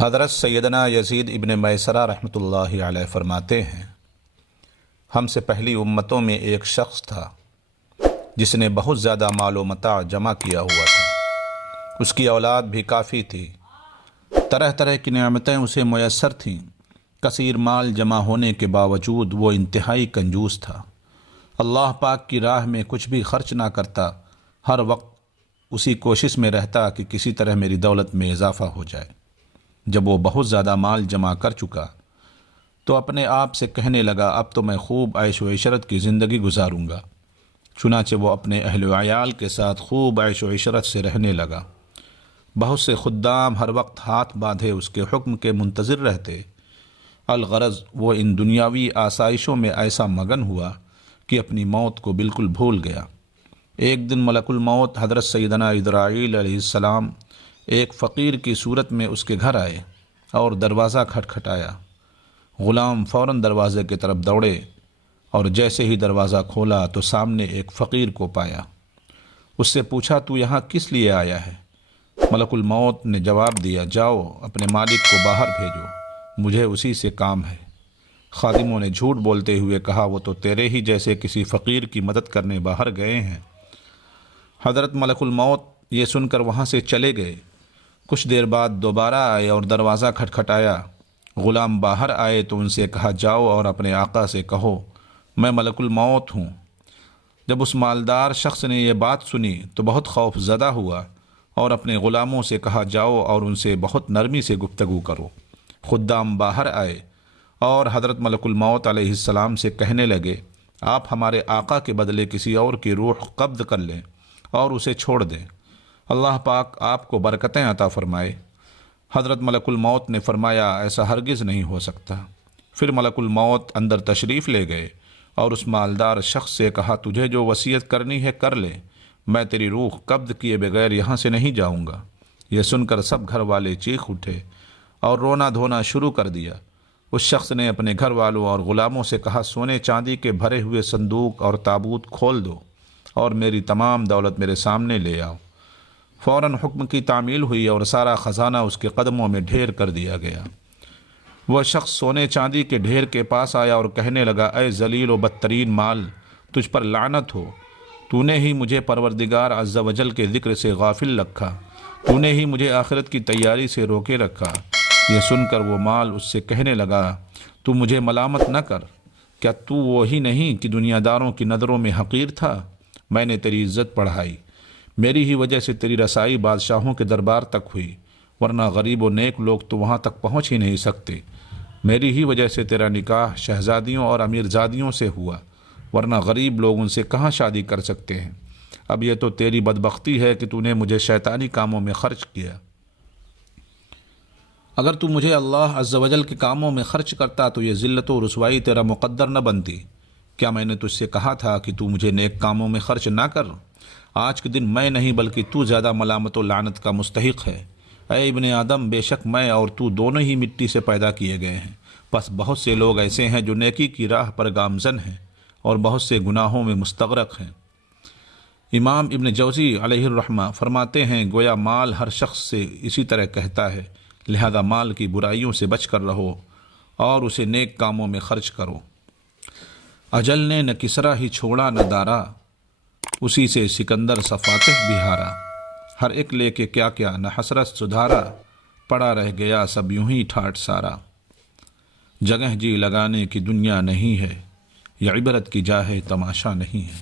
حضرت سیدنا یزید ابن میسرہ رحمۃ اللہ علیہ فرماتے ہیں، ہم سے پہلی امتوں میں ایک شخص تھا جس نے بہت زیادہ مال و متاع جمع کیا ہوا تھا۔ اس کی اولاد بھی کافی تھی، طرح طرح کی نعمتیں اسے میسر تھیں۔ کثیر مال جمع ہونے کے باوجود وہ انتہائی کنجوس تھا۔ اللہ پاک کی راہ میں کچھ بھی خرچ نہ کرتا، ہر وقت اسی کوشش میں رہتا کہ کسی طرح میری دولت میں اضافہ ہو جائے۔ جب وہ بہت زیادہ مال جمع کر چکا تو اپنے آپ سے کہنے لگا، اب تو میں خوب عیش و عشرت کی زندگی گزاروں گا۔ چنانچہ وہ اپنے اہل و عیال کے ساتھ خوب عیش و عشرت سے رہنے لگا۔ بہت سے خدام ہر وقت ہاتھ باندھے اس کے حکم کے منتظر رہتے۔ الغرض وہ ان دنیاوی آسائشوں میں ایسا مگن ہوا کہ اپنی موت کو بالکل بھول گیا۔ ایک دن ملک الموت حضرت سیدنا اسرائیل علیہ السلام ایک فقیر کی صورت میں اس کے گھر آئے اور دروازہ کھٹکھٹایا۔ غلام فوراً دروازے کی طرف دوڑے اور جیسے ہی دروازہ کھولا تو سامنے ایک فقیر کو پایا۔ اس سے پوچھا، تو یہاں کس لیے آیا ہے؟ ملک الموت نے جواب دیا، جاؤ اپنے مالک کو باہر بھیجو، مجھے اسی سے کام ہے۔ خادموں نے جھوٹ بولتے ہوئے کہا، وہ تو تیرے ہی جیسے کسی فقیر کی مدد کرنے باہر گئے ہیں۔ حضرت ملک الموت یہ سن کر وہاں سے چلے گئے۔ کچھ دیر بعد دوبارہ آئے اور دروازہ کھٹکھٹایا۔ غلام باہر آئے تو ان سے کہا، جاؤ اور اپنے آقا سے کہو میں ملک الموت ہوں۔ جب اس مالدار شخص نے یہ بات سنی تو بہت خوف زدہ ہوا اور اپنے غلاموں سے کہا، جاؤ اور ان سے بہت نرمی سے گفتگو کرو۔ خدام باہر آئے اور حضرت ملک الموت علیہ السلام سے کہنے لگے، آپ ہمارے آقا کے بدلے کسی اور کی روح قبض کر لیں اور اسے چھوڑ دیں، اللہ پاک آپ کو برکتیں عطا فرمائے۔ حضرت ملک الموت نے فرمایا، ایسا ہرگز نہیں ہو سکتا۔ پھر ملک الموت اندر تشریف لے گئے اور اس مالدار شخص سے کہا، تجھے جو وصیت کرنی ہے کر لے، میں تیری روح قبض کیے بغیر یہاں سے نہیں جاؤں گا۔ یہ سن کر سب گھر والے چیخ اٹھے اور رونا دھونا شروع کر دیا۔ اس شخص نے اپنے گھر والوں اور غلاموں سے کہا، سونے چاندی کے بھرے ہوئے صندوق اور تابوت کھول دو اور میری تمام دولت میرے سامنے لے آؤ۔ فوراً حکم کی تعمیل ہوئی اور سارا خزانہ اس کے قدموں میں ڈھیر کر دیا گیا۔ وہ شخص سونے چاندی کے ڈھیر کے پاس آیا اور کہنے لگا، اے ذلیل و بدترین مال، تجھ پر لعنت ہو، تو نے ہی مجھے پروردگار عز و جل کے ذکر سے غافل رکھا، تو نے ہی مجھے آخرت کی تیاری سے روکے رکھا۔ یہ سن کر وہ مال اس سے کہنے لگا، تو مجھے ملامت نہ کر، کیا تو وہی نہیں کہ دنیا داروں کی نظروں میں حقیر تھا؟ میں نے تیری عزت بڑھائی، میری ہی وجہ سے تیری رسائی بادشاہوں کے دربار تک ہوئی، ورنہ غریب و نیک لوگ تو وہاں تک پہنچ ہی نہیں سکتے۔ میری ہی وجہ سے تیرا نکاح شہزادیوں اور امیرزادیوں سے ہوا، ورنہ غریب لوگ ان سے کہاں شادی کر سکتے ہیں۔ اب یہ تو تیری بدبختی ہے کہ تو نے مجھے شیطانی کاموں میں خرچ کیا۔ اگر تو مجھے اللہ عز و جل کے کاموں میں خرچ کرتا تو یہ ذلت و رسوائی تیرا مقدر نہ بنتی۔ کیا میں نے تجھ سے کہا تھا کہ تو مجھے نیک کاموں میں خرچ نہ کر؟ آج کے دن میں نہیں بلکہ تو زیادہ ملامت و لعنت کا مستحق ہے۔ اے ابن آدم، بے شک میں اور تو دونوں ہی مٹی سے پیدا کیے گئے ہیں، بس بہت سے لوگ ایسے ہیں جو نیکی کی راہ پر گامزن ہیں اور بہت سے گناہوں میں مستغرق ہیں۔ امام ابن جوزی علیہ الرحمہ فرماتے ہیں، گویا مال ہر شخص سے اسی طرح کہتا ہے، لہذا مال کی برائیوں سے بچ کر رہو اور اسے نیک کاموں میں خرچ کرو۔ اجل نے نہ کسرا ہی چھوڑا نہ دارا، اسی سے سکندر سا فاتح بھی ہارا۔ ہر ایک لے کے کیا کیا نہ حسرت سدھارا، پڑا رہ گیا سب یوں ہی ٹھاٹ سارا۔ جگہ جی لگانے کی دنیا نہیں ہے، یہ عبرت کی جا ہے تماشا نہیں ہے۔